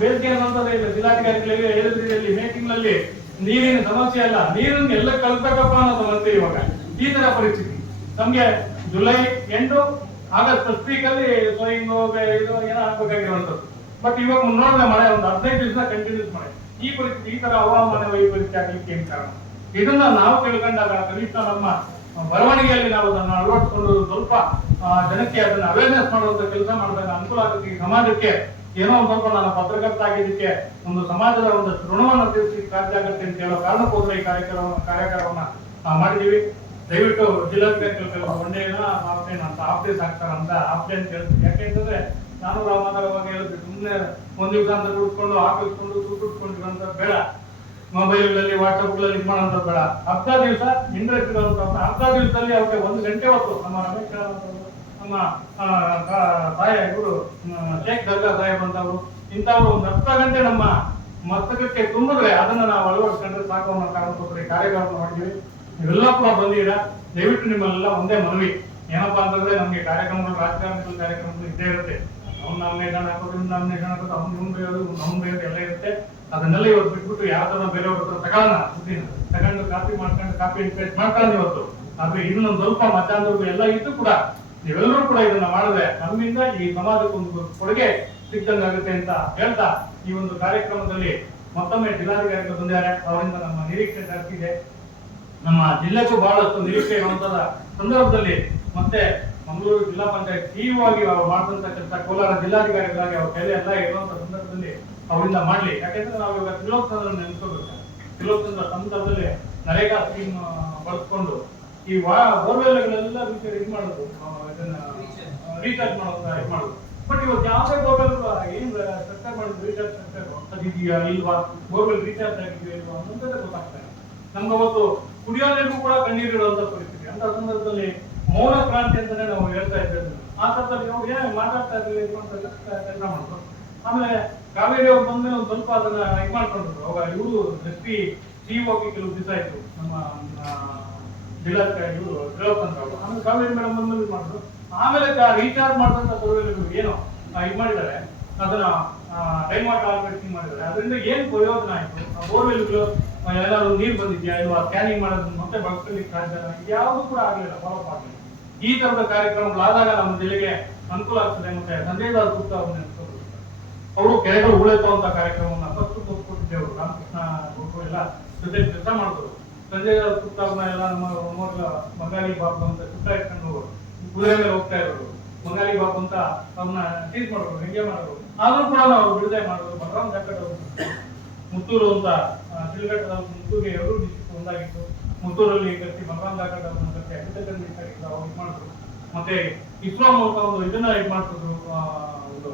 ಬೇಸಿಗೆ ಅನ್ನೋಂಥದ್ದೇ ಇಲ್ಲ. ಜಿಲ್ಲಾಧಿಕಾರಿಗಳಿಗೆ ಹೇಳಿದ್ರಲ್ಲಿ ಮೇ ತಿಂಗಳಲ್ಲಿ ನೀರಿನ ಸಮಸ್ಯೆ ಅಲ್ಲ, ನೀರನ್ನು ಎಲ್ಲ ಕಲ್ಬೇಕಪ್ಪ ಅನ್ನೋ ಸಮಸ್ಯೆ ಇವಾಗ. ಈ ತರ ಪರಿಸ್ಥಿತಿ ನಮ್ಗೆ ಜುಲೈ ಎಂಟು ಆಗಸ್ಟ್ ಫಸ್ಟ್ ವೀಕ್ ಅಲ್ಲಿ ಸೋಯಿಂಗ್ ಇದು ಏನೋ ಹಾಕ್ಬೇಕಾಗಿರುವಂತದ್ದು. ಬಟ್ ಇವಾಗ ನೋಡಿದ್ರೆ ಮಳೆ ಒಂದು 15 ದಿವಸ ಕಂಟಿನ್ಯೂಸ್ ಮಳೆ. ಈ ಪರಿಸ್ಥಿತಿ, ಈ ತರ ಹವಾಮಾನ ವೈಪರೀತ್ಯ ಆಗ್ಲಿಕ್ಕೆ ಏನ್ ಕಾರಣ? ಇದನ್ನ ನಾವು ತಿಳ್ಕೊಂಡಾಗ ಕನಿಷ್ಠ ನಮ್ಮ ಬರವಣಿಗೆಯಲ್ಲಿ ನಾವು ಅದನ್ನು ಅಳವಡಿಸಿಕೊಂಡು ಸ್ವಲ್ಪ ಜನಕ್ಕೆ ಅದನ್ನ ಅವೇರ್ನೆಸ್ ಮಾಡುವಂತ ಕೆಲಸ ಮಾಡಿದಾಗ ಅನುಕೂಲ ಆಗುತ್ತೆ. ಈ ಸಮಾಜಕ್ಕೆ ಏನೋ ಒಂದು ಸ್ವಲ್ಪ ನಾನು ಪತ್ರಕರ್ತ ಆಗಿದ್ದಕ್ಕೆ ಒಂದು ಸಮಾಜದ ಒಂದು ಋಣವನ್ನು ತೀರಿಸಲಿಕ್ಕೆ ಸಾಧ್ಯ ಆಗುತ್ತೆ ಅಂತ ಹೇಳೋ ಕಾರಣಕ್ಕೋಸ್ಕರ ಈ ಕಾರ್ಯಕ್ರಮವನ್ನ ಮಾಡಿದೀವಿ. ದಯವಿಟ್ಟು ಜಿಲ್ಲಾಧಿಕಾರಿಗಳು ಒಂದೇನ ಆಫ್ಲೈನ್ ಅಂತ ಆಫ್ಡೇಸ್ ಆಗ್ತಾರಂತ ಆಫ್ಲೈನ್ ಕೇಳ್ತೀವಿ. ಯಾಕೆಂತಂದ್ರೆ ನಾನು ಮಾತಾಡುವಾಗ ಹೇಳಿದ್ವಿ, ಸುಮ್ಮನೆ ಒಂದ್ ದಿವಸ ಅಂತ ಉಡ್ಕೊಂಡು ಹಾಕಿಸ್ಕೊಂಡು ಸುಟ್ಟಿಟ್ಕೊಂಡಿರೋಂಥ ಬೇಡ, ಮೊಬೈಲ್ಗಳಲ್ಲಿ ವಾಟ್ಸಪ್ಗಳಲ್ಲಿ ಇದು ಮಾಡೋಂಥದ್ದು ಬೇಡ. ಅರ್ಧ ದಿವಸ ಇಂಟ್ರೆಸ್ಟ್ ಇರುವಂತ ಅರ್ಧ ದಿವಸದಲ್ಲಿ ಅವ್ರಿಗೆ 1 ಗಂಟೆ ಹೊತ್ತು ನಮ್ಮ ರಮೇಶ್ ನಮ್ಮ ಇವರು ಶೇಖ್ ದರ್ಗಾ ಸಾಹೇಬ್ ಅಂತವ್ರು ಇಂಥವ್ರು ಒಂದು ಅರ್ಧ ಗಂಟೆ ನಮ್ಮ ಮಸ್ತಕಕ್ಕೆ ತುಂಬಿದ್ರೆ ಅದನ್ನ ನಾವು ಅಳವಡಿಸ್ಕೊಂಡ್ರೆ ಸಾಕು ಅನ್ನೋ ಕಾರಣಕ್ಕೋಸ್ಕರ ಕಾರ್ಯಕ್ರಮ ಮಾಡಿದ್ವಿ. ನೀವೆಲ್ಲ ಕೂಡ ಬಂದಿರ. ದಯವಿಟ್ಟು ನಿಮ್ಮಲ್ಲೆಲ್ಲ ಒಂದೇ ಮನವಿ ಏನಪ್ಪಾ ಅಂತಂದ್ರೆ, ನಮ್ಗೆ ಕಾರ್ಯಕ್ರಮಗಳು ರಾಜಕಾರಣಗಳ ಕಾರ್ಯಕ್ರಮಗಳು ಇದ್ದೇ ಇರುತ್ತೆ. ಅವ್ನ ನಾಮಿನೇಷನ್ ಹಾಕೋದು, ಇವ್ನ ನಾಮಿನೇಷನ್ ಹಾಕೋದು, ಅವ್ನು ಬೇಯೋದು, ಅವ್ನು ಬೇಯೋದು ಎಲ್ಲ ಇರುತ್ತೆ. ಅದನ್ನೆಲ್ಲ ಇವತ್ತು ಬಿಟ್ಬಿಟ್ಟು ಯಾವ್ದಾರ ಬೇರೆಯವ್ರ ಹತ್ರ ತಗೊಳ್ಳೋಣ, ಸುದ್ದಿನ ತಗೊಂಡು ಕಾಪಿ ಮಾಡ್ಕೊಂಡು ಕಾಪಿ ಪೇಸ್ಟ್ ಮಾಡ್ಕೊಂಡು ಇವತ್ತು. ಆದ್ರೆ ಇನ್ನೊಂದು ಸ್ವಲ್ಪ ಮಧ್ಯಾಹ್ನದವರೆಗೂ ಎಲ್ಲ ಇದ್ದು ಕೂಡ ನೀವೆಲ್ಲರೂ ಕೂಡ ಇದನ್ನ ಮಾಡಿದ್ರೆ ನಮ್ಮಿಂದ ಈ ಸಮಾಜಕ್ಕೆ ಒಂದು ಕೊಡುಗೆ ಸಿಕ್ಕಂಗಾಗುತ್ತೆ ಅಂತ ಹೇಳ್ತಾ, ಈ ಒಂದು ಕಾರ್ಯಕ್ರಮದಲ್ಲಿ ಮತ್ತೊಮ್ಮೆ ಜಿಲ್ಲಾಧಿಕಾರಿಗಳು ಬಂದಿದ್ದಾರೆ. ಅವರಿಂದ ನಮ್ಮ ನಿರೀಕ್ಷೆ ಜಾಸ್ತಿ ಇದೆ. ನಮ್ಮ ಜಿಲ್ಲೆಗೂ ಬಹಳಷ್ಟು ನಿರೀಕ್ಷೆ ಇರುವಂತಹ ಸಂದರ್ಭದಲ್ಲಿ ಮತ್ತೆ ಮಂಗಳೂರು ಜಿಲ್ಲಾ ಪಂಚಾಯತ್ ಸಿಇಒ ಆಗಿ ಅವ್ರು ಮಾಡಿದಂತ ಕೆಲಸ, ಕೋಲಾರ ಜಿಲ್ಲಾಧಿಕಾರಿಗಳಾಗಿ ಅವ್ರ ಕೈಲಿ ಎಲ್ಲ ಇರುವಂತಹ ಸಂದರ್ಭದಲ್ಲಿ ಅವರಿಂದ ಮಾಡ್ಲಿ. ಯಾಕೆಂದ್ರೆ ನಾವು ಇವಾಗ ತ್ರಿಲೋಕಚಂದ್ರ ನೆನೆಸ್ಕೋಬೇಕು. ತ್ರಿಲೋಕಚಂದ್ರ ಸಂದರ್ಭದಲ್ಲಿ ನರೇಗಾ ಸ್ಕೀಮ್ ಬಳಸ್ಕೊಂಡು ಈ ಬೋರ್ವೆಲ್ಗಳೆಲ್ಲ ಇದು ಮಾಡೋದು, ಇದನ್ನ ರೀಚಾರ್ಜ್ ಮಾಡೋದು. ಬಟ್ ಇವತ್ತು ಯಾವುದೇ ಬೋರ್ವೆಲ್ ಏನ್ ಸರ್ಕಾರ ಮಾಡಿದ್ರು ರೀಚಾರ್ಜ್ ಅದಿದೆಯಾ ಇಲ್ವಾ, ಬೋರ್ವೆಲ್ ರೀಚಾರ್ಜ್ ಆಗಿದೆಯಾ ಇಲ್ವಾ ಅನ್ನೋದೇ ಗೊತ್ತಾಗ್ತಾ ಇದೆ. ನಮ್ಗೆ ಅವತ್ತು ಕುಡಿಯೋ ನೀರಿಗೂ ಕೂಡ ಕಣ್ಣೀರಿಡುವಂತ ಪರಿಸ್ಥಿತಿ. ಅಂತ ಸಂದರ್ಭದಲ್ಲಿ ಮೌನ ಕ್ರಾಂತಿ ಅಂತಾನೆ ನಾವು ಹೇಳ್ತಾ ಇದ್ದೇವೆ. ಆ ಸಂದರ್ಭದಲ್ಲಿ ನಾವು ಏನ್ ಮಾತಾಡ್ತಾ ಇದ್ದೀವಿ ಕೆಲಸ ಮಾಡಿದ್ರು. ಆಮೇಲೆ ಕಾವೇರಿ ಅವ್ರು ಬಂದ್ಮೇಲೆ ಒಂದು ಸ್ವಲ್ಪ ಅದನ್ನ ಇದು ಮಾಡ್ಕೊಂಡ್ರು. ಅವಾಗ ಇವರು ಎಸ್.ಪಿ. ಸಿಇಒ ಕೆಲವು ದಿವಸ ಆಯ್ತು ನಮ್ಮ ಜಿಲ್ಲಾಧಿಕಾರಿ ಇವರು ತ್ರಿಲೋಕಚಂದ್ರ ಅವರು. ಆಮೇಲೆ ಕಾವೇರಿ ಮೇಡಮ್ ಬಂದ್ಮೇಲೆ ಇದು ಮಾಡಿದ್ರು. ಆಮೇಲೆ ರೀಚಾರ್ಜ್ ಮಾಡಿದಂತ ಬೋರ್ವೆಲ್ಗಳು ಏನೋ ಇದು ಮಾಡಿದ್ದಾರೆ, ಅದನ್ನ ಡೈಮಂಡ್ ಹಾರ್ವೆಸ್ಟಿಂಗ್ ಮಾಡಿದ್ದಾರೆ. ಅದರಿಂದ ಏನ್ ಪ್ರಯೋಜನ ಆಯ್ತು? ಆ ಬೋರ್ವೆಲ್ಗಳು ಏನಾದ್ರು ನೀರು ಬಂದಿದ್ಯಾ ಇಲ್ವಾ, ಸ್ಕ್ಯಾನಿಂಗ್ ಮಾಡೋದನ್ನ ಮತ್ತೆ ಬಳಸ್ಕೊಳ್ಳಿಕ್ಕೆ ಸಾಧ್ಯ ಯಾವುದು ಕೂಡ ಆಗ್ಲಿಲ್ಲ, ಫಾಲೋ ಆಗಲಿಲ್ಲ. ಈ ತರದ ಕಾರ್ಯಕ್ರಮಗಳಾದಾಗ ನಮ್ಮ ಜಿಲ್ಲೆಗೆ ಅನುಕೂಲ ಆಗ್ತದೆ. ಮತ್ತೆ ಸಂಜಯ್ ದಾಸ್ ಗುಪ್ತಾ ಅವ್ರನ್ನ ನೆನೆಸ್ಕೋಬೇಕು. ಅವರು ಕೆರೆಗಳು ಉಳಿಸುವಂತ ಕಾರ್ಯಕ್ರಮವನ್ನ ಫಸ್ಟ್ ಕೊಟ್ಟಿದ್ದೇವರು. ರಾಮಕೃಷ್ಣ ಅವರು ಎಲ್ಲ ಜೊತೆ ಕೆಲಸ ಮಾಡಿದ್ರು. ಸಂಜಯ್ ದಾಸ್ ಗುಪ್ತಾ ಅವ್ರನ್ನ ಎಲ್ಲ ನಮ್ಮ ಬಂಗಾಳಿ ಬಾಬು ಅಂತ ಸುತ್ತ ಇಟ್ಕೊಂಡು ಕುದುರೆ ಮೇಲೆ ಹೋಗ್ತಾ ಇರೋರು, ಬಂಗಾಳಿ ಬಾಬು ಅಂತ ಅವ್ರನ್ನ ಟೀಸ್ ಮಾಡೋರು, ಹೆಂಗೆ ಮಾಡೋರು. ಆದ್ರೂ ಕೂಡ ನಾವು ಬಿಡುಗಡೆ ಮಾಡೋದು. ಬಲರಾಮ್ ಜಾಕಟ್ ಅವರು ಮುತ್ತೂರು ಅಂತ ಶಿಲ್ಘಟ್ಟದ ಮುತ್ತೂರಿಗೆ 2 ಡಿಸ್ಟ್ರಿಕ್ಟ್ ಒಂದಾಗಿತ್ತು. ಮುತ್ತೂರಲ್ಲಿ ಕಟ್ಟಿ ಬಲರಾಮ್ ಜಾಕಟ್ ಅವ್ರನ್ನ ಕಟ್ಟಿ ಅಗ್ರಿಕಲ್ಚರ್ ಮಿನಿಸ್ಟರ್ ಅವ್ರು ಇದು ಮಾಡಿದ್ರು. ಮತ್ತೆ ಇಸ್ರೋ ಮೂಲಕ ಒಂದು ಇದನ್ನ ಇದು ಮಾಡ್ತಿದ್ರು, ಒಂದು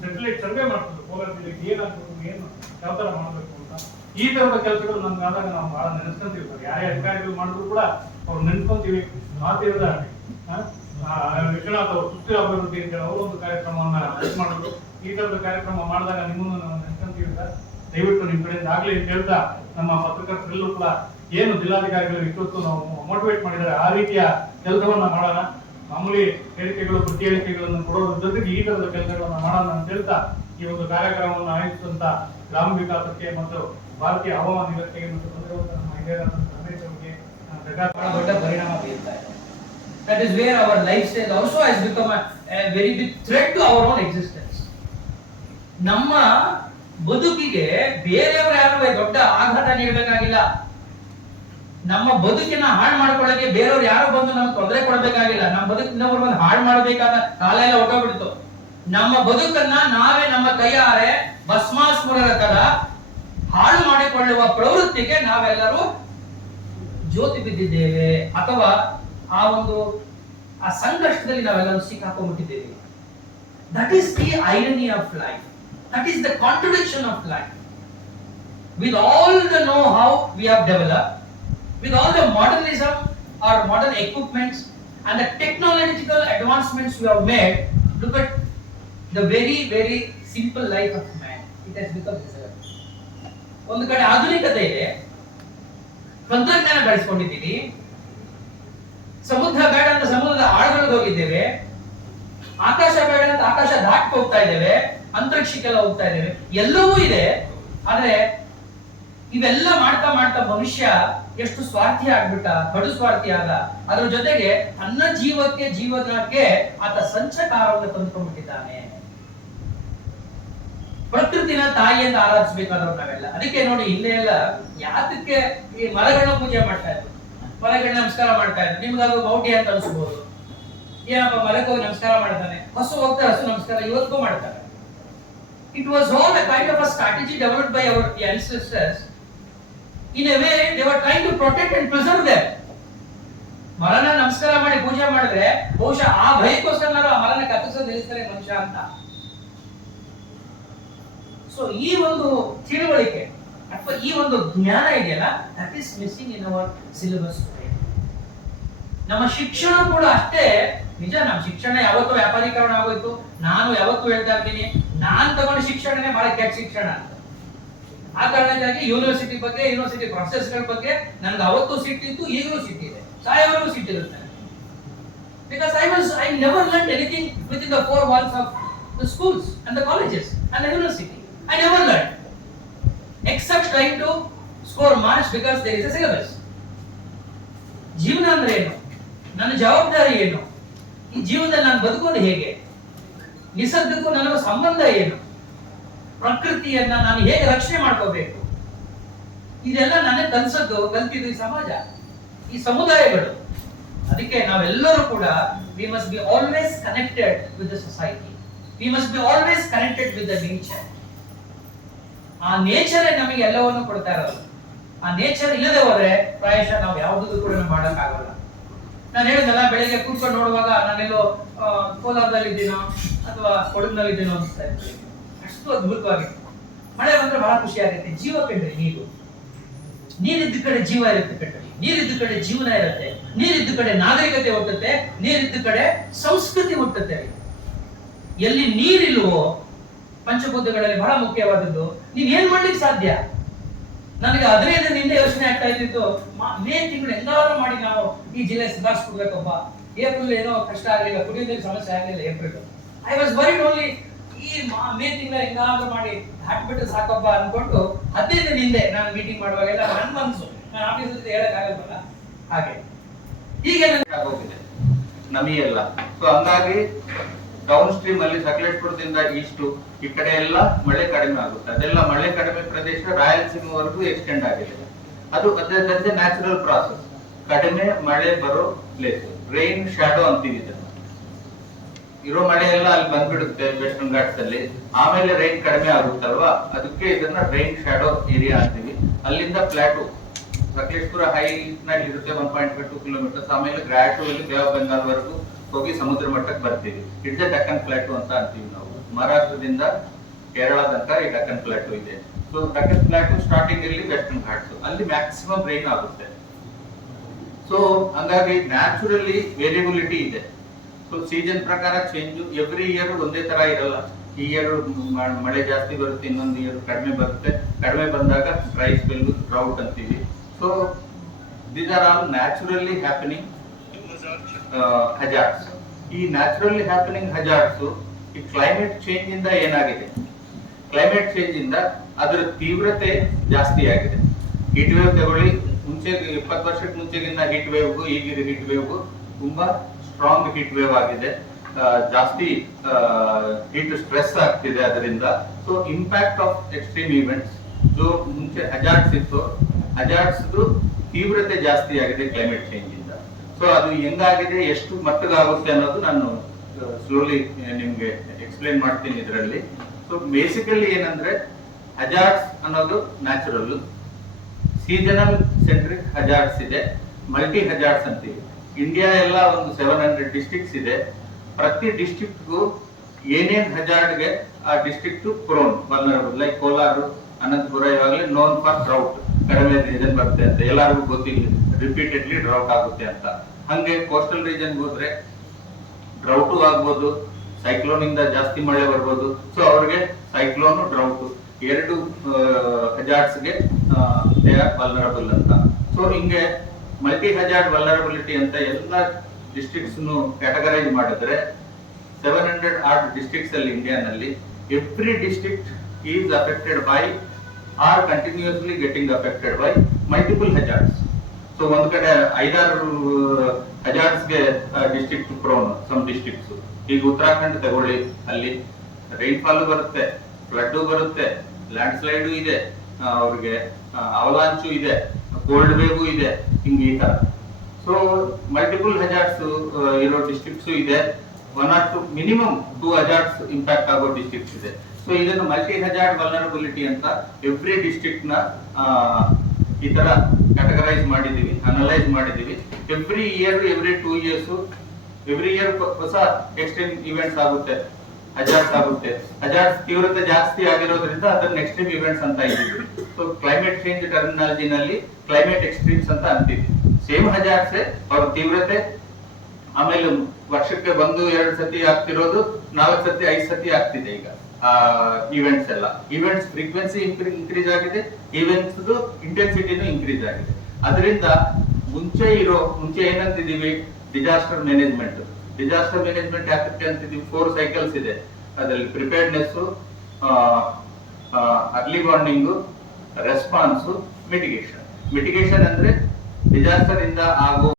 ಸ್ಯಾಟಲೈಟ್ ಸರ್ವೆ ಮಾಡ್ತಿದ್ರು. ಕೋಲಾರ ಜಿಲ್ಲೆಗೆ ಏನಾಗ್ಬೇಕು, ಏನು ಯಾವ ತರ ಮಾಡ್ಬೇಕು ಅಂತ. ಈ ತರದ ಕೆಲಸಗಳು ನಮ್ಗೆ ಆದಾಗ ನಾವು ಬಹಳ ನೆನೆಸ್ಕೊಂತೀವಿ. ಯಾರೇ ಅಧಿಕಾರಿಗಳು ಮಾಡಿದ್ರು ಕೂಡ ಅವ್ರು ನೆನ್ಸ್ಕೊಂತೀವಿ. ಮಾತಿರದ ವಿಶ್ವನಾಥ್ ಅವರು ಸುಸ್ಥಿರ ಅಭಿವೃದ್ಧಿ ಅಂತ ಹೇಳಿ ಅವರು ಒಂದು ಕಾರ್ಯಕ್ರಮವನ್ನ ಇದು ಮಾಡಿದ್ರು. ಈ ತರದ ಕಾರ್ಯಕ್ರಮ ಮಾಡಿದಾಗ ನಿಮ್ಮನ್ನು ನಾವು ನೆನ್ಸ್ಕೊಂತೀವಿ ಸರ್. ದಯವಿಟ್ಟು ನಿಮ್ ಕಡೆಯಿಂದ ಆಗ್ಲಿ ಅಂತ ಹೇಳ್ತಾ, ನಮ್ಮ ಪತ್ರಕರ್ತರೆಲ್ಲೂ ಕೂಡ ಏನು ಜಿಲ್ಲಾಧಿಕಾರಿಗಳು ಇಷ್ಟೊತ್ತು ನಾವು ಮೋಟಿವೇಟ್ ಮಾಡಿದ್ದಾರೆ ಆ ರೀತಿಯ ಕೆಲಸವನ್ನ ಮಾಡೋಣ. ಮಾಮೂಲಿ ಹೇಳಿಕೆಗಳು, ಪ್ರತಿ ಹೇಳಿಕೆಗಳನ್ನು ಕೊಡೋದ್ರ ಜೊತೆಗೆ ಈ ತರದ ಕೆಲಸಗಳನ್ನ ಮಾಡೋಣ ಅಂತ ಹೇಳ್ತಾ, ಈ ಒಂದು ಕಾರ್ಯಕ್ರಮವನ್ನು ಆಯೋಜಿಸಿದಂತ ಗ್ರಾಮ ವಿಕಾಸಕ್ಕೆ ಮತ್ತು ಭಾರತೀಯ ಹವಾಮಾನ ಇಲಾಖೆಗೆ ಮತ್ತು ಬಂದಿರುವಂತ ನಮ್ಮ ಹಿರಿಯರಾದಂತ ರಮೇಶ್ ಅವರಿಗೆ ದೊಡ್ಡ ಪರಿಣಾಮ ಬೀರ್ತಾ ಇದೆ. That is where our lifestyle also has become a very big threat to our own existence. ನಮ್ಮ ಬದುಕಿಗೆ ಬೇರೆಯವರು ಯಾರು ದೊಡ್ಡ ಆಘಾತ ನೀಡಬೇಕಾಗಿಲ್ಲ. ನಮ್ಮ ಬದುಕಿನ ಹಾಳು ಮಾಡ್ಕೊಳ್ಳಕ್ಕೆ ಬೇರೆಯವರು ಯಾರು ಬಂದು ನಮ್ಗೆ ತೊಂದರೆ ಕೊಡಬೇಕಾಗಿಲ್ಲ. ನಮ್ಮ ಬದುಕಿನವರು ಬಂದು ಹಾಳು ಮಾಡಬೇಕಾದ ಕಾಲ ಎಲ್ಲ ಹೊರಟೋಗ್ಬಿಡ್ತು. ನಮ್ಮ ಬದುಕನ್ನ ನಾವೇ ನಮ್ಮ ಕೈಯಾರೆ ಭಸ್ಮಾಸುರರ ತರ ಹಾಳು ಮಾಡಿಕೊಳ್ಳುವ ಪ್ರವೃತ್ತಿಗೆ ನಾವೆಲ್ಲರೂ ಜ್ಯೋತಿ ಬಿದ್ದಿದ್ದೇವೆ, ಅಥವಾ ಆ ಸಂಘರ್ಷದಲ್ಲಿ ನಾವೆಲ್ಲರೂ ಸಿಕ್ಕಾಕೊಂಡ್ಬಿಟ್ಟಿದ್ದೇವೆ. That is the irony of life. That is the contradiction of life. With all the know-how we have developed, with all the modernism or modern equipments and the technological advancements we have made, look at the very, very simple life of man. It has become miserable. ಒಂದು ಕಡೆ ಆಧುನಿಕತೆ ಇದೆ, ತಂತ್ರಜ್ಞಾನ ಬೆಳೆಸ್ಕೊಂಡಿದ್ದೀವಿ, ಸಮುದ್ರ ಬೇಡ ಅಂತ ಸಮುದ್ರದ ಆಳಗಳಿಗೆ ಹೋಗಿದ್ದೇವೆ, ಆಕಾಶ ಬೇಡ ಅಂತ ಆಕಾಶ ದಾಟಿ ಹೋಗ್ತಾ ಇದ್ದೇವೆ, ಅಂತರಿಕ್ಷಕ್ಕೆಲ್ಲ ಹೋಗ್ತಾ ಇದ್ದೇವೆ, ಎಲ್ಲವೂ ಇದೆ. ಆದ್ರೆ ಇವೆಲ್ಲ ಮಾಡ್ತಾ ಮಾಡ್ತಾ ಮನುಷ್ಯ ಎಷ್ಟು ಸ್ವಾರ್ಥಿ ಆಗ್ಬಿಟ್ಟ, ಬಡು ಸ್ವಾರ್ಥಿ ಆದ. ಅದ್ರ ಜೊತೆಗೆ ತನ್ನ ಜೀವನಕ್ಕೆ ಆತ ಸಂಚಕಾರವನ್ನು ತಂದುಕೊಂಡ್ಬಿಟ್ಟಿದ್ದಾನೆ. ಪ್ರಕೃತಿನ ತಾಯಿಯಿಂದ ಆರಾಧಿಸಬೇಕಾದವ್ರು ನಾವೆಲ್ಲ. ಅದಕ್ಕೆ ನೋಡಿ ಹಿಂದೆ ಎಲ್ಲ ಯಾತಕ್ಕೆ ಈ ಮರಗಳನ್ನ ಪೂಜೆ ಮಾಡ್ತಾ ಇದ್ರು, ಮರಗಳನ್ನ ನಮಸ್ಕಾರ ಮಾಡ್ತಾ ಇದ್ರು. ನಿಮ್ಗಾದ್ರು ಮೌಢ್ಯ ಅಂತ ಅನ್ಸ್ಬೋದು, ಏನಪ್ಪ ಮರಕ್ಕೆ ಹೋಗಿ ನಮಸ್ಕಾರ ಮಾಡ್ತಾನೆ, ಹಸು ಹೋಗ್ತಾರೆ ಹಸು ನಮಸ್ಕಾರ ಇವತ್ತಿಗೂ ಮಾಡ್ತಾರೆ. It was all a kind of a strategy developed by our ancestors. In a way, they were trying to protect and preserve them. ಮರನ ನಮಸ್ಕಾರ ಮಾಡಿ ಪೂಜೆ ಮಾಡಿದ್ರೆ ಬಹುಶಃ ಆ ಭಯಕ್ಕೋಸ್ಕರ ಆ ಮರನ ಕತ್ತರಿಸೋದು ನಿಲ್ಲಿಸ್ತಾರೆ ಮನುಷ್ಯ ಅಂತ. ಸೊ ಈ ಒಂದು ತಿಳುವಳಿಕೆ ಅಥವಾ ಈ ಒಂದು ಜ್ಞಾನ ಇದೆಯಲ್ಲ, that is missing in our syllabus. ನಮ್ಮ ಶಿಕ್ಷಣ ಕೂಡ ಅಷ್ಟೇ. ನಿಜ, ನಮ್ಮ ಶಿಕ್ಷಣ ಯಾವತ್ತೂ ವ್ಯಾಪಾರೀಕರಣ ಆಗೋಯ್ತು. ನಾನು ಯಾವತ್ತೂ ಹೇಳ್ತಾ ಇರ್ತೀನಿ, ನಾನ್ ತಗೊಂಡ ಶಿಕ್ಷಣನೇ ಬಹಳ ಕೆಟ್ಟ ಶಿಕ್ಷಣ ಅಂತ. ಆ ಕಾರಣಕ್ಕಾಗಿ ಯೂನಿವರ್ಸಿಟಿ ಬಗ್ಗೆ, ಯೂನಿವರ್ಸಿಟಿ ಪ್ರೊಸೆಸ್ಗಳ ಬಗ್ಗೆ ನನಗೆ ಅವತ್ತು ಸಿಟ್ಟಿತ್ತು, ಈಗಲೂ ಸಿಟ್ಟಿದೆ, ಸಾಯವರೆಗೂ ಸಿಟ್ಟಿರುತ್ತೆ. Because I never learned anything within the four walls of the schools and the colleges and the university. I never learned except trying to score marks because there is a syllabus. ಜೀವನ ಅಂದ್ರೆ ಏನು, ನನ್ನ ಜವಾಬ್ದಾರಿ ಏನು, ಈ ಜೀವನದಲ್ಲಿ ನಾನು ಬದುಕೋದು ಹೇಗೆ, ನಿಸರ್ಗಕ್ಕೂ ನನಗೂ ಸಂಬಂಧ ಏನು, ಪ್ರಕೃತಿಯನ್ನ ನಾನು ಹೇಗೆ ರಕ್ಷಣೆ ಮಾಡ್ಕೋಬೇಕು, ಇದೆಲ್ಲ ನನಗೆ ಕಲ್ತಿದ್ದು ಈ ಸಮಾಜ, ಈ ಸಮುದಾಯಗಳು. ಅದಕ್ಕೆ ನಾವೆಲ್ಲರೂ ಕೂಡ we must be always connected with the society. We must be always connected with the nature. ಆ ನೇಚರ್ ನಮಗೆ ಎಲ್ಲವನ್ನು ಕೊಡ್ತಾ ಇರೋದು. ಆ ನೇಚರ್ ಇಲ್ಲದೆ ಹೋದ್ರೆ ಪ್ರಾಯಶಃ ನಾವು ಯಾವುದೂ ಕೂಡ ಮಾಡಕ್ಕಾಗಲ್ಲ. ನಾನು ಹೇಳಿದ್ನಲ್ಲ, ಬೆಳಿಗ್ಗೆ ಕೂತ್ಕೊಂಡು ನೋಡುವಾಗ ನಾನೆಲ್ಲೋ ಕೋಲಾರದಲ್ಲಿ ಇದ್ದೀನೋ ಅಥವಾ ಕೊಡಗಿನಲ್ಲಿ ಇದ್ದೀನೋ ಅನಿಸ್ತಾ ಇತ್ತು. ಅಷ್ಟು ಅದ್ಭುತವಾಗಿತ್ತು. ಮಳೆ ಬಂದ್ರೆ ಬಹಳ ಖುಷಿ ಆಗುತ್ತೆ. ಜೀವ ಕಂಡ್ರಿ, ನೀರಿದ್ದ ಕಡೆ ಜೀವ ಇರುತ್ತೆ ಕಣ್ರಿ, ನೀರಿದ್ದ ಕಡೆ ಜೀವನ ಇರುತ್ತೆ, ನೀರಿದ್ದ ಕಡೆ ನಾಗರಿಕತೆ ಹುಟ್ಟುತ್ತೆ, ನೀರಿದ್ದ ಕಡೆ ಸಂಸ್ಕೃತಿ ಹುಟ್ಟುತ್ತೆ. ಎಲ್ಲಿ ನೀರಿಲ್ವೋ, ಪಂಚಭೂತಗಳಲ್ಲಿ ಬಹಳ ಮುಖ್ಯವಾದದ್ದು, ನೀವ್ ಏನ್ ಮಾಡ್ಲಿಕ್ಕೆ ಸಾಧ್ಯ? ನನಗೆ 15 ದಿನದಿಂದ ಯೋಚನೆ ಆಗ್ತಾ ಇದ್ದಿತ್ತು, ಮೇ ತಿಂಗಳು ಹೆಂಗಾದ್ರೂ ಮಾಡಿ ನಾವು ಈ ಜಿಲ್ಲೆ ಸುಧಾರಿಸ್ಕೊಡ್ಬೇಕಪ್ಪ. ಏಪ್ರಿಲ್ ಏನೋ ಕಷ್ಟ ಆಗಲಿಲ್ಲ, ಕುಡಿಯೋದಕ್ಕೆ ಸಮಸ್ಯೆ ಆಗಲಿಲ್ಲ April. I was worried only ಈ ಮೇ ತಿಂಗಳ ಹೆಂಗಾದ್ರೂ ಮಾಡಿ ಹಾಕ್ಬಿಟ್ಟು ಸಾಕಪ್ಪ ಅನ್ಕೊಂಡು 15 ದಿನ ಹಿಂದೆ ನಾನು ಮೀಟಿಂಗ್ ಮಾಡುವಾಗೆಲ್ಲ ನನ್ನ ಮನಸ್ಸು, ನಾನು ಆಫೀಸ್ ಜೊತೆ ಹೇಳಕ್ಕಾಗಲ್ವಲ್ಲ, ಹಾಗೆ ಹೀಗೆ ಹೋಗಿದೆ ನಮಿಯೆಲ್ಲ. ಸೊ ಹಂಗಾಗಿ ಡೌನ್ ಸ್ಟ್ರೀಮ್ ಅಲ್ಲಿ ಸಕಲೇಶ್ಪುರದಿಂದ ಈಸ್ಟು ಈ ಕಡೆ ಎಲ್ಲ ಮಳೆ ಕಡಿಮೆ ಆಗುತ್ತೆ. ಅದೆಲ್ಲ ಮಳೆ ಕಡಿಮೆ ಪ್ರದೇಶ ರಾಯಲಸೀಮೆವರೆಗೂ ಎಕ್ಸ್ಟೆಂಡ್ ಆಗಿದೆ. ಅದು ನ್ಯಾಚುರಲ್ ಪ್ರಾಸೆಸ್. ಕಡಿಮೆ ಮಳೆ ಬರೋ ಪ್ಲೇಸ್, ರೈನ್ ಶಾಡೋ ಅಂತೀವಿ ಇದನ್ನ. ಇರೋ ಮಳೆ ಎಲ್ಲ ಅಲ್ಲಿ ಬಂದ್ಬಿಡುತ್ತೆ ವೆಸ್ಟರ್ನ್ ಘಾಟ್ಸ್ ಅಲ್ಲಿ, ಆಮೇಲೆ ರೈನ್ ಕಡಿಮೆ ಆಗುತ್ತಲ್ವಾ, ಅದಕ್ಕೆ ಇದನ್ನ ರೈನ್ ಶಾಡೋ ಏರಿಯಾ ಅಂತೀವಿ. ಅಲ್ಲಿಂದ ಪ್ಲಾಟು, ಸಕಲೇಶ್ಪುರ ಹೈ ನಲ್ಲಿ ಇರುತ್ತೆ 1.2 ಕಿಲೋಮೀಟರ್ಸ್, ಆಮೇಲೆ ಗ್ರಾಡ್ಯುವಲಿ ಬೇ ಆಫ್ ಬೆಂಗಾಲ್ ವರೆಗೂ ಹೋಗಿ ಸಮುದ್ರ ಮಟ್ಟಕ್ಕೆ ಬರ್ತೀವಿ. ಇಟ್ಸ್ ಎ ಡಕ್ಕನ್ ಪ್ಲಾಟು ಅಂತ ಅಂತೀವಿ ನಾವು. ಮಹಾರಾಷ್ಟ್ರದಿಂದ ಕೇರಳ ತನಕ ಈ ಡಕ್ಕನ್ ಪ್ಲಾಟು ಇದೆ. ಸೊ ಡಕ್ಕನ್ ಪ್ಲಾಟು ಸ್ಟಾರ್ಟಿಂಗ್ ಅಲ್ಲಿ ವೆಸ್ಟರ್ನ್ ಘಾಟ್ಸ್, ಅಲ್ಲಿ ಮ್ಯಾಕ್ಸಿಮಮ್ ರೈನ್ ಆಗುತ್ತೆ. ಸೊ ಹಂಗಾಗಿ ನ್ಯಾಚುರಲಿ ವೇರಿಯಬಿಲಿಟಿ ಇದೆ. ಸೊ ಸೀಸನ್ ಪ್ರಕಾರ ಚೇಂಜ್, ಎವ್ರಿ ಇಯರ್ ಒಂದೇ ತರ ಇರಲ್ಲ. ಈ ಇಯರ್ ಮಳೆ ಜಾಸ್ತಿ ಬರುತ್ತೆ, ಇನ್ನೊಂದು ಇಯರ್ ಕಡಿಮೆ ಬರುತ್ತೆ. ಕಡಿಮೆ ಬಂದಾಗ ಡ್ರೈ ಸ್ಪೆಲ್, ಡ್ರೌಟ್ ಅಂತೀವಿ. So these are all naturally happening hazards. ಈ ನ್ಯಾಚುರಲಿ ಹ್ಯಾಪನಿಂಗ್ ಹಜಾರ್ಡ್ಸ್ ಈ ಕ್ಲೈಮೇಟ್ ಚೇಂಜ್ ಇಂದ ಏನಾಗಿದೆ, ಕ್ಲೈಮೇಟ್ ಚೇಂಜ್ ಇಂದ ಅದರ ತೀವ್ರತೆ ಜಾಸ್ತಿ ಆಗಿದೆ. ಹೀಟ್ ವೇವ್ ತಗೊಳ್ಳಿ, ಮುಂಚೆ 20 ವರ್ಷಕ್ಕೆ ಮುಂಚೆಗಿಂತ ಹೀಟ್ ವೇವ್ಗೂ ಈಗಿನ ಹೀಟ್ ವೇವ್ಗೂ ತುಂಬಾ ಸ್ಟ್ರಾಂಗ್ ಹೀಟ್ ವೇವ್ ಆಗಿದೆ. ಜಾಸ್ತಿ ಹೀಟ್ ಸ್ಟ್ರೆಸ್ ಆಗ್ತಿದೆ ಅದರಿಂದ. So impact of extreme events, जो ಮುಂಚೆ ಹಜಾರ್ಡ್ಸ್ ಇತ್ತು, ಹಜಾರ್ಡ್ಸ್ ತೀವ್ರತೆ ಜಾಸ್ತಿ ಆಗಿದೆ ಕ್ಲೈಮೇಟ್ ಚೇಂಜ್ ಇಂದ. ಸೊ ಅದು ಹೆಂಗಾಗಿದೆ, ಎಷ್ಟು ಮಟ್ಟಗಾಗುತ್ತೆ ಅನ್ನೋದು ನಾನು ಸ್ಲೋಲಿ ನಿಮ್ಗೆ ಎಕ್ಸ್ಪ್ಲೇನ್ ಮಾಡ್ತೀನಿ ಇದರಲ್ಲಿ. ಸೊ ಬೇಸಿಕಲಿ ಏನಂದ್ರೆ ಹಜಾರ್ಡ್ಸ್ ಅನ್ನೋದು ನ್ಯಾಚುರಲ್, ಸೀಸನಲ್ ಸೆಂಟ್ರಿಕ್ ಹಜಾರ್ಡ್ಸ್ ಇದೆ, ಮಲ್ಟಿ ಹಜಾರ್ಡ್ಸ್ ಅಂತೀವಿ. ಇಂಡಿಯಾ ಎಲ್ಲ ಒಂದು 700 ಡಿಸ್ಟ್ರಿಕ್ಟ್ಸ್ ಇದೆ. ಪ್ರತಿ ಡಿಸ್ಟ್ರಿಕ್ಟ್ಗೂ ಏನೇನ್ ಹಜಾರ್ಡ್ಗೆ ಆ district prone vulnerable. Like Kolar, Anantapur ಇವಾಗಲೇ ನೋನ್ ಫಾರ್ ಡ್ರೌಟ್, ಕಡಿಮೆ ರೀಜನ್ ಬರುತ್ತೆ ಅಂತ ಎಲ್ಲರಿಗೂ ಗೊತ್ತಿಲ್ಲ, ರಿಪೀಟೆಡ್ಲಿ ಡ್ರೌಟ್ ಆಗುತ್ತೆ ಅಂತ. ಹಂಗೆ ಕೋಸ್ಟಲ್ ರೀಜನ್ ಹೋದ್ರೆ ಡ್ರೌಟು ಆಗ್ಬೋದು, ಸೈಕ್ಲೋನ್ ಇಂದ ಜಾಸ್ತಿ ಮಳೆ ಬರ್ಬೋದು. ಸೊ ಅವ್ರಿಗೆ ಸೈಕ್ಲೋನ್, ಡ್ರೌಟ್ ಎರಡು ಹಜಾರ್ಡ್ಸ್ಗೆ ದೇ ಆರ್ ವಲ್ನರಬಲ್ ಅಂತ. ಸೊ ಹಿಂಗೆ ಮಲ್ಟಿ ಹಜಾರ್ಡ್ ವಲ್ನರಬಿಲಿಟಿ ಅಂತ ಎಲ್ಲ ಡಿಸ್ಟ್ರಿಕ್ಟ್ಸ್ ಕ್ಯಾಟಗರೈಸ್ ಮಾಡಿದ್ರೆ 700 ಆರ್ಡ್ ಡಿಸ್ಟ್ರಿಕ್ಟ್ಸ್ ಅಲ್ಲಿ ಇಂಡಿಯಾನಲ್ಲಿ every district is affected by or continuously getting affected by multiple hazards. So ಒಂದ್ ಕಡೆ 5-6 ಹಜಾರ್ಡ್ಸ್ಗೆ ಡಿಸ್ಟ್ರಿಕ್ಟ್ ಪ್ರೋನ್ ಸಮ್ ಡಿಸ್ಟ್ರಿಕ್ಟ್ಸ್. ಈಗ ಉತ್ತರಾಖಂಡ್ ತಗೊಳ್ಳಿ, ಅಲ್ಲಿ ರೈನ್ಫಾಲ್ ಬರುತ್ತೆ, ಫ್ಲಡ್ ಬರುತ್ತೆ, ಲ್ಯಾಂಡ್ ಸ್ಲೈಡ್ ಇದೆ, ಅವ್ರಿಗೆ ಅವಲಾಂಚು ಇದೆ, ಕೋಲ್ಡ್ ವೇವ್ ಇದೆ, ಹಿಂಗೆ ಈ ತರ. ಸೊ ಮಲ್ಟಿಪಲ್ ಹಜಾರ್ಡ್ಸ್ ಇರೋ ಡಿಸ್ಟ್ರಿಕ್ಟ್ಸ್ ಇದೆ. 1 or 2 ಮಿನಿಮಮ್ 2 ಹಜಾರ್ಡ್ಸ್ ಇಂಪ್ಯಾಕ್ಟ್ ಆಗೋ ಡಿಸ್ಟ್ರಿಕ್ಟ್ಸ್ ಇದೆ. ಸೊ ಇದನ್ನು ಮಲ್ಟಿ ಹಜಾರ್ಡ್ ವಲ್ನರಬಿಲಿಟಿ ಅಂತ ಎವ್ರಿ ಡಿಸ್ಟ್ರಿಕ್ಟ್ ನ ಈ ತರ ಕ್ಯಾಟಗರೈಸ್ ಮಾಡಿದೀವಿ, ಅನಲೈಸ್ ಮಾಡಿದೀವಿ. Every year, every 2 years, every year ಹೊಸ ಎಕ್ಸ್ಟ್ರೀಮ್ ಇವೆಂಟ್ಸ್ ಆಗುತ್ತೆ, ಹಜಾರ್ಡ್ಸ್ ಆಗುತ್ತೆ. ಹಜಾರ್ಡ್ಸ್ ತೀವ್ರತೆ ಜಾಸ್ತಿ ಆಗಿರೋದ್ರಿಂದ ಅದನ್ನ ಎಕ್ಸ್ಟ್ರೀಮ್ ಇವೆಂಟ್ಸ್ ಅಂತ ಇದ್ದೀವಿ. ಸೊ ಕ್ಲೈಮೇಟ್ ಚೇಂಜ್ ಟರ್ಮಿನಾಲಜಿನಲ್ಲಿ ಕ್ಲೈಮೇಟ್ ಎಕ್ಸ್ಟ್ರೀಮ್ಸ್ ಅಂತ ಅಂತೀವಿ. ಸೇಮ್ ಹಜಾರ್ಡ್ಸ್ ಅವ್ರ ತೀವ್ರತೆ ಆಮೇಲೆ ವರ್ಷಕ್ಕೆ 1-2 ಸತಿ ಆಗ್ತಿರೋದು 4 ಸತಿ 5 ಸತಿ ಆಗ್ತಿದೆ ಈಗ. ಇವೆಂಟ್ಸ್ ಎಲ್ಲ, ಇವೆಂಟ್ಸ್ ಫ್ರೀಕ್ವೆನ್ಸಿ ಇನ್ಕ್ರೀಸ್ ಆಗಿದೆ, ಇವೆಂಟ್ಸ್ ಇಂಟೆನ್ಸಿಟಿನೂ ಇನ್ಕ್ರೀಸ್ ಆಗಿದೆ. ಅದರಿಂದ ಮುಂಚೆ ಏನಂತಿದೀವಿ, ಡಿಸಾಸ್ಟರ್ ಮ್ಯಾನೇಜ್ಮೆಂಟ್. ಡಿಸಾಸ್ಟರ್ ಮ್ಯಾನೇಜ್ಮೆಂಟ್ ಯಾಕೆ ಅಂತಿದೀವಿ? 4 ಸೈಕಲ್ಸ್ ಇದೆ. ಅದರಲ್ಲಿ preparedness, early warning, response, mitigation. Mitigation ಅಂದ್ರೆ ಡಿಸಾಸ್ಟರ್ ಇಂದ ಆಗೋ